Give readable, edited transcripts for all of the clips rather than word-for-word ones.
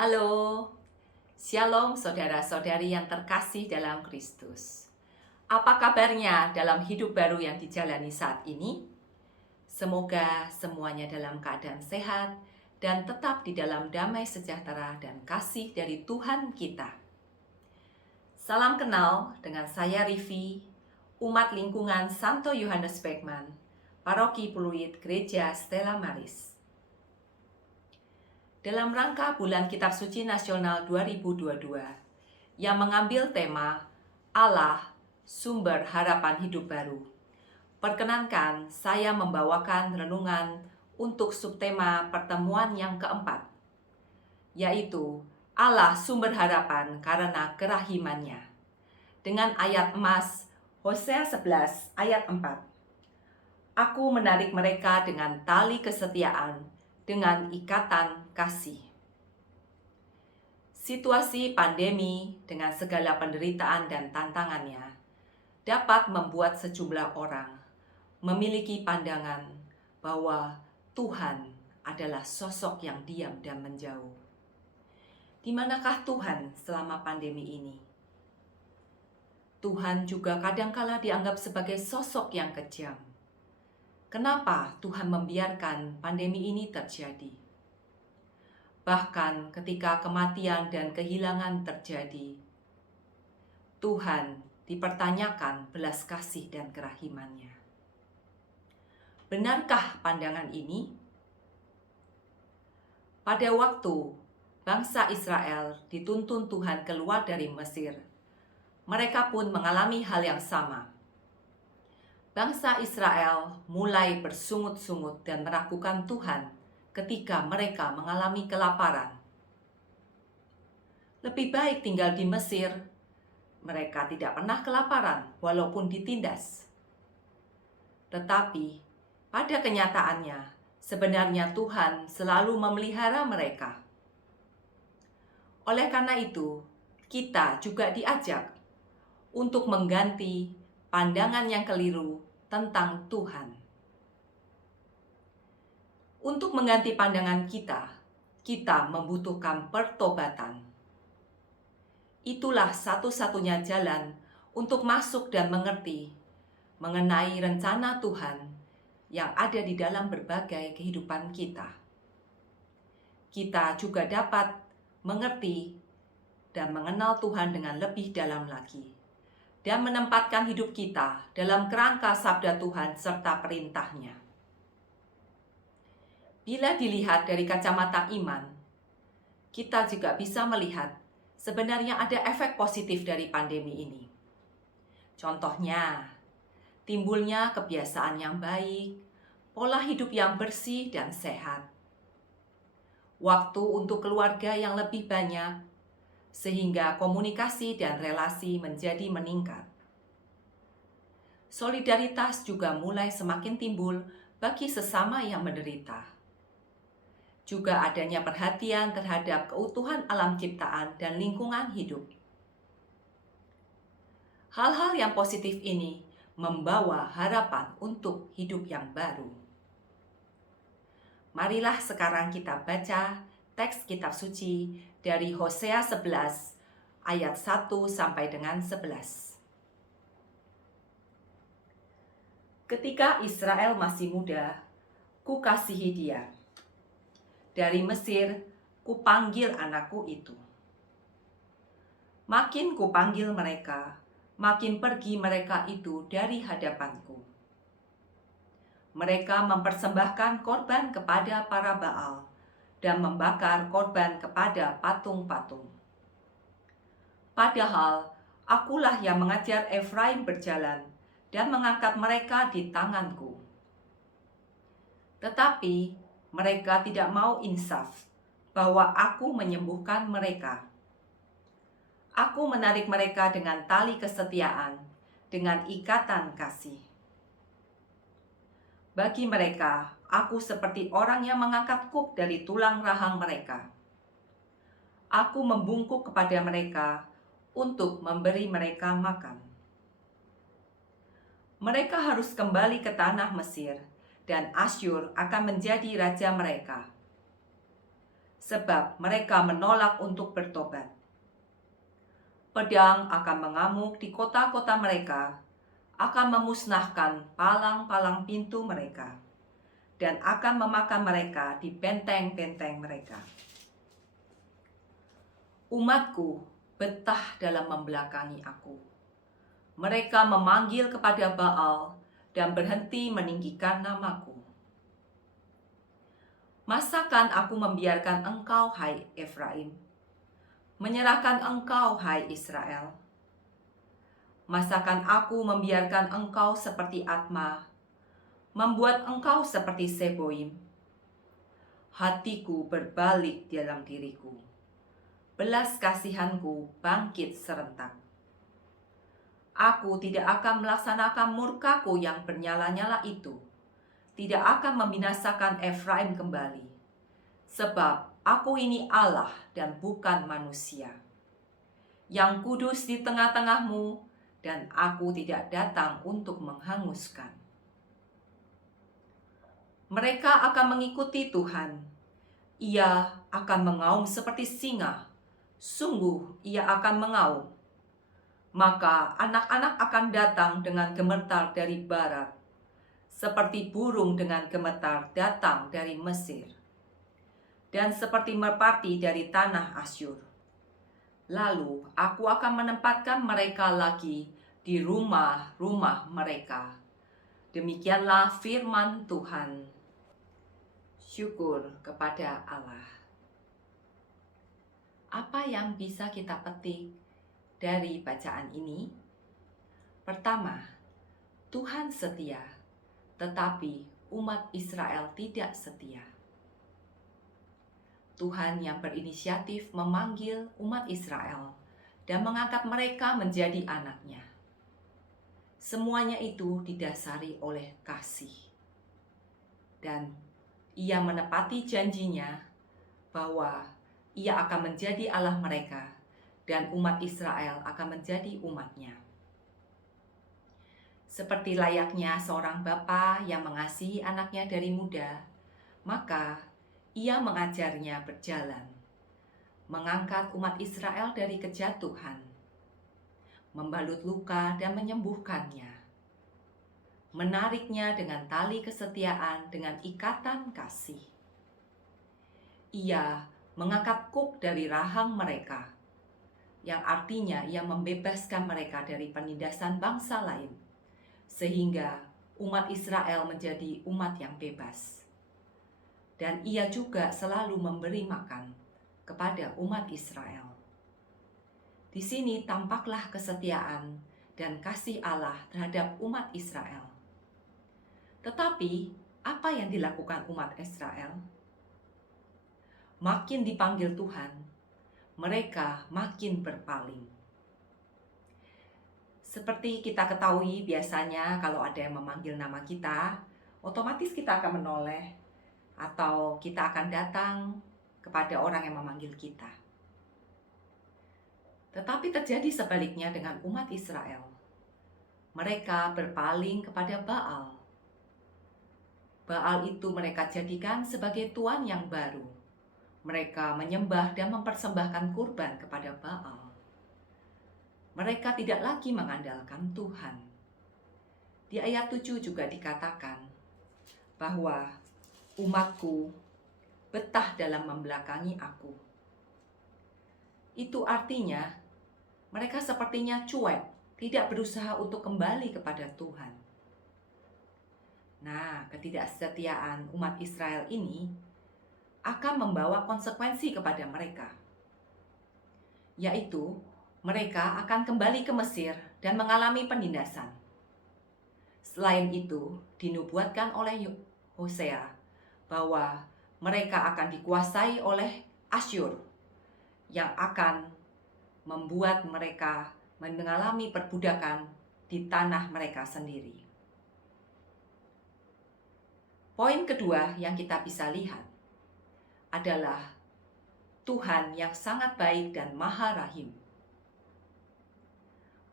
Halo, Shalom saudara-saudari yang terkasih dalam Kristus. Apa kabarnya dalam hidup baru yang dijalani saat ini? Semoga semuanya dalam keadaan sehat dan tetap di dalam damai sejahtera dan kasih dari Tuhan kita. Salam kenal dengan saya Rivi, umat lingkungan Santo Yohanes Beckman, Paroki Pluit Gereja Stella Maris. Dalam rangka Bulan Kitab Suci Nasional 2022 yang mengambil tema Allah, Sumber Harapan Hidup Baru, perkenankan saya membawakan renungan untuk subtema pertemuan yang keempat, yaitu Allah Sumber Harapan karena kerahimannya, dengan ayat emas Hosea 11 ayat 4. Aku menarik mereka dengan tali kesetiaan, dengan ikatan kasih. Situasi pandemi dengan segala penderitaan dan tantangannya dapat membuat sejumlah orang memiliki pandangan bahwa Tuhan adalah sosok yang diam dan menjauh. Di manakah Tuhan selama pandemi ini? Tuhan juga kadangkala dianggap sebagai sosok yang kejam. Kenapa Tuhan membiarkan pandemi ini terjadi? Bahkan ketika kematian dan kehilangan terjadi, Tuhan dipertanyakan belas kasih dan kerahimannya. Benarkah pandangan ini? Pada waktu bangsa Israel dituntun Tuhan keluar dari Mesir, mereka pun mengalami hal yang sama. Bangsa Israel mulai bersungut-sungut dan meragukan Tuhan ketika mereka mengalami kelaparan. Lebih baik tinggal di Mesir, mereka tidak pernah kelaparan walaupun ditindas. Tetapi pada kenyataannya, sebenarnya Tuhan selalu memelihara mereka. Oleh karena itu, kita juga diajak untuk mengganti pandangan yang keliru tentang Tuhan. Untuk mengganti pandangan kita membutuhkan pertobatan. Itulah satu-satunya jalan untuk masuk dan mengerti mengenai rencana Tuhan yang ada di dalam berbagai kehidupan kita. Kita juga dapat mengerti dan mengenal Tuhan dengan lebih dalam lagi, dan menempatkan hidup kita dalam kerangka sabda Tuhan serta perintahnya. Bila dilihat dari kacamata iman, kita juga bisa melihat sebenarnya ada efek positif dari pandemi ini. Contohnya, timbulnya kebiasaan yang baik, pola hidup yang bersih dan sehat, waktu untuk keluarga yang lebih banyak, sehingga komunikasi dan relasi menjadi meningkat. Solidaritas juga mulai semakin timbul bagi sesama yang menderita. Juga adanya perhatian terhadap keutuhan alam ciptaan dan lingkungan hidup. Hal-hal yang positif ini membawa harapan untuk hidup yang baru. Marilah sekarang kita baca teks kitab suci dari Hosea 11 ayat 1 sampai dengan 11. Ketika Israel masih muda, kukasihi dia. Dari Mesir, kupanggil anakku itu. Makin kupanggil mereka, makin pergi mereka itu dari hadapanku. Mereka mempersembahkan korban kepada para Baal dan membakar korban kepada patung-patung. Padahal akulah yang mengajar Efraim berjalan dan mengangkat mereka di tanganku. Tetapi mereka tidak mau insaf bahwa aku menyembuhkan mereka. Aku menarik mereka dengan tali kesetiaan, dengan ikatan kasih. Bagi mereka, aku seperti orang yang mengangkat kuk dari tulang rahang mereka. Aku membungkuk kepada mereka untuk memberi mereka makan. Mereka harus kembali ke tanah Mesir, dan Asyur akan menjadi raja mereka. sebab mereka menolak untuk bertobat. Pedang akan mengamuk di kota-kota mereka, akan memusnahkan palang-palang pintu mereka, dan akan memakan mereka di benteng-benteng mereka. Umatku betah dalam membelakangi aku. Mereka memanggil kepada Baal dan berhenti meninggikan namaku. Masakan aku membiarkan engkau, hai Efraim? Menyerahkan engkau, hai Israel? Masakan aku membiarkan engkau seperti Atma, membuat engkau seperti Seboim? Hatiku berbalik dalam diriku. Belas kasihanku bangkit serentak. Aku tidak akan melaksanakan murkaku yang bernyala-nyala itu, tidak akan membinasakan Efraim kembali, sebab aku ini Allah dan bukan manusia, yang kudus di tengah-tengahmu, dan aku tidak datang untuk menghanguskan. Mereka akan mengikuti Tuhan. Ia akan mengaum seperti singa, sungguh ia akan mengaum. Maka anak-anak akan datang dengan gemetar dari barat, seperti burung dengan gemetar datang dari Mesir, dan seperti merpati dari tanah Asyur. Lalu aku akan menempatkan mereka lagi di rumah-rumah mereka. Demikianlah firman Tuhan. Syukur kepada Allah. Apa yang bisa kita petik dari bacaan ini? Pertama, Tuhan setia, tetapi umat Israel tidak setia. Tuhan yang berinisiatif memanggil umat Israel dan mengangkat mereka menjadi anaknya. Semuanya itu didasari oleh kasih. Dan ia menepati janjinya bahwa ia akan menjadi Allah mereka dan umat Israel akan menjadi umatnya. Seperti layaknya seorang bapa yang mengasihi anaknya dari muda, maka ia mengajarnya berjalan, mengangkat umat Israel dari kejatuhan, membalut luka dan menyembuhkannya, menariknya dengan tali kesetiaan dengan ikatan kasih. Ia mengangkat kuk dari rahang mereka, yang artinya ia membebaskan mereka dari penindasan bangsa lain, sehingga umat Israel menjadi umat yang bebas. Dan ia juga selalu memberi makan kepada umat Israel. Di sini tampaklah kesetiaan dan kasih Allah terhadap umat Israel. Tetapi, apa yang dilakukan umat Israel? Makin dipanggil Tuhan, mereka makin berpaling. Seperti kita ketahui, biasanya kalau ada yang memanggil nama kita, otomatis kita akan menoleh atau kita akan datang kepada orang yang memanggil kita. Tetapi terjadi sebaliknya dengan umat Israel. Mereka berpaling kepada Baal. Baal itu mereka jadikan sebagai tuan yang baru. Mereka menyembah dan mempersembahkan kurban kepada Baal. Mereka tidak lagi mengandalkan Tuhan. Di ayat 7 juga dikatakan bahwa umatku betah dalam membelakangi aku. Itu artinya mereka sepertinya cuek, tidak berusaha untuk kembali kepada Tuhan. Nah, ketidaksetiaan umat Israel ini akan membawa konsekuensi kepada mereka, yaitu mereka akan kembali ke Mesir dan mengalami penindasan. Selain itu, dinubuatkan oleh Hosea bahwa mereka akan dikuasai oleh Asyur yang akan membuat mereka mengalami perbudakan di tanah mereka sendiri. Poin kedua yang kita bisa lihat adalah Tuhan yang sangat baik dan maha rahim.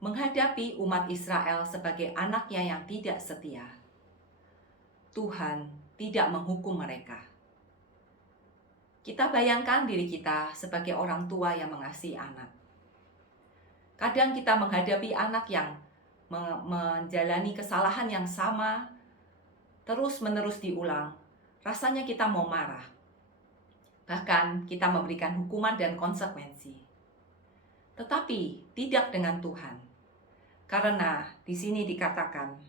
Menghadapi umat Israel sebagai anaknya yang tidak setia, Tuhan tidak menghukum mereka. Kita bayangkan diri kita sebagai orang tua yang mengasihi anak. Kadang kita menghadapi anak yang menjalani kesalahan yang sama, terus-menerus diulang. Rasanya kita mau marah. Bahkan kita memberikan hukuman dan konsekuensi. Tetapi tidak dengan Tuhan. Karena di sini dikatakan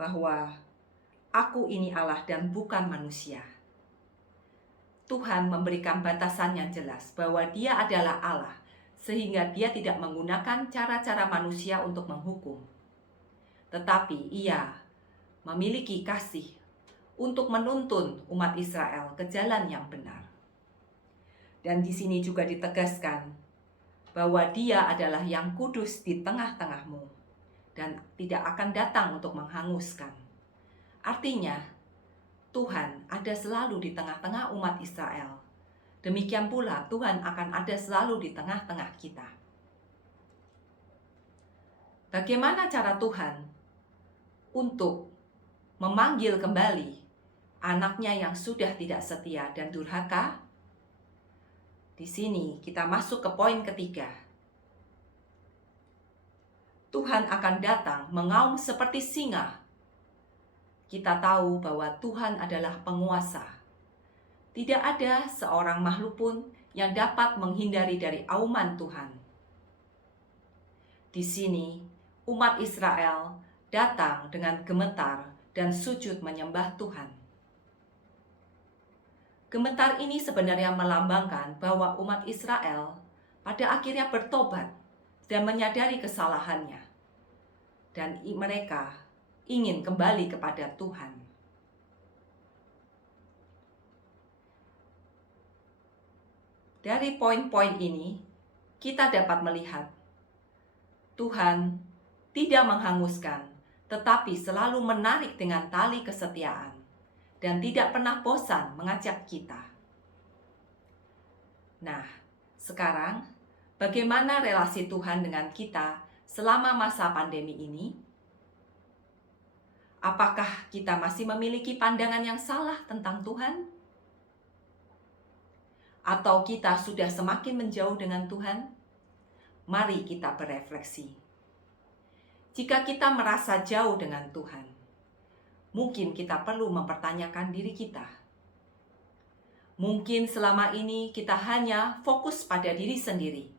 bahwa Aku ini Allah dan bukan manusia. Tuhan memberikan batasan yang jelas bahwa Dia adalah Allah, sehingga Dia tidak menggunakan cara-cara manusia untuk menghukum. Tetapi Ia memiliki kasih untuk menuntun umat Israel ke jalan yang benar. Dan di sini juga ditegaskan bahwa Dia adalah yang kudus di tengah-tengahmu dan tidak akan datang untuk menghanguskan. Artinya, Tuhan ada selalu di tengah-tengah umat Israel. Demikian pula Tuhan akan ada selalu di tengah-tengah kita. Bagaimana cara Tuhan untuk memanggil kembali anaknya yang sudah tidak setia dan durhaka? Di sini kita masuk ke poin ketiga. Tuhan akan datang mengaum seperti singa. Kita tahu bahwa Tuhan adalah penguasa. Tidak ada seorang makhluk pun yang dapat menghindari dari auman Tuhan. Di sini, umat Israel datang dengan gemetar dan sujud menyembah Tuhan. Gemetar ini sebenarnya melambangkan bahwa umat Israel pada akhirnya bertobat dan menyadari kesalahannya. Dan mereka ingin kembali kepada Tuhan. Dari poin-poin ini, kita dapat melihat Tuhan tidak menghanguskan, tetapi selalu menarik dengan tali kesetiaan dan tidak pernah bosan mengajak kita. Nah, sekarang bagaimana relasi Tuhan dengan kita selama masa pandemi ini? Apakah kita masih memiliki pandangan yang salah tentang Tuhan? Atau kita sudah semakin menjauh dengan Tuhan? Mari kita berefleksi. Jika kita merasa jauh dengan Tuhan, mungkin kita perlu mempertanyakan diri kita. Mungkin selama ini kita hanya fokus pada diri sendiri.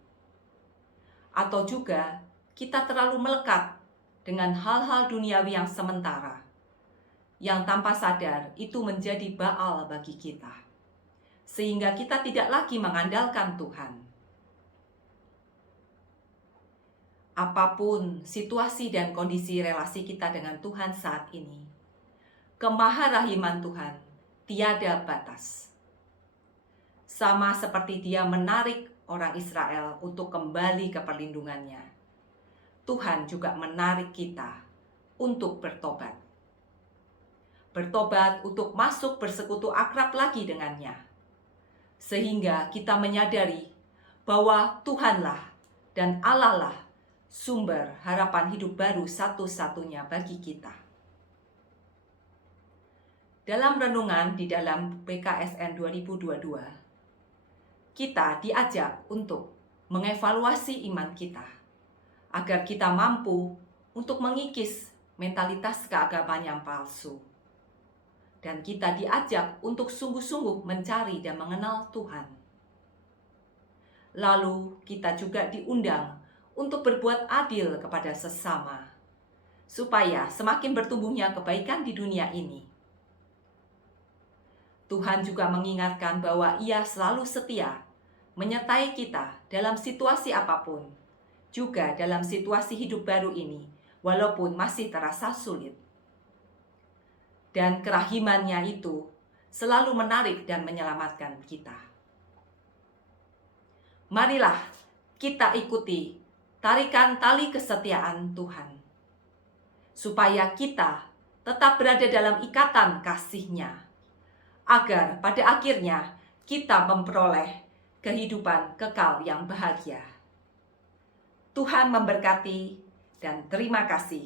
Atau juga kita terlalu melekat dengan hal-hal duniawi yang sementara, yang tanpa sadar itu menjadi baal bagi kita, sehingga kita tidak lagi mengandalkan Tuhan. Apapun situasi dan kondisi relasi kita dengan Tuhan saat ini, kemaharahiman Tuhan tiada batas. Sama seperti Dia menarik orang Israel untuk kembali ke perlindungannya, Tuhan juga menarik kita untuk bertobat. Bertobat untuk masuk bersekutu akrab lagi dengannya. Sehingga kita menyadari bahwa Tuhanlah dan Allah lah sumber harapan hidup baru satu-satunya bagi kita. Dalam renungan di dalam PKSN 2022, kita diajak untuk mengevaluasi iman kita, agar kita mampu untuk mengikis mentalitas keagamaan yang palsu. Dan kita diajak untuk sungguh-sungguh mencari dan mengenal Tuhan. Lalu kita juga diundang untuk berbuat adil kepada sesama, supaya semakin bertumbuhnya kebaikan di dunia ini. Tuhan juga mengingatkan bahwa Ia selalu setia menyertai kita dalam situasi apapun, juga dalam situasi hidup baru ini, walaupun masih terasa sulit. Dan kerahimannya itu selalu menarik dan menyelamatkan kita. Marilah kita ikuti tarikan tali kesetiaan Tuhan, supaya kita tetap berada dalam ikatan kasih-Nya, agar pada akhirnya kita memperoleh kehidupan kekal yang bahagia. Tuhan memberkati dan terima kasih.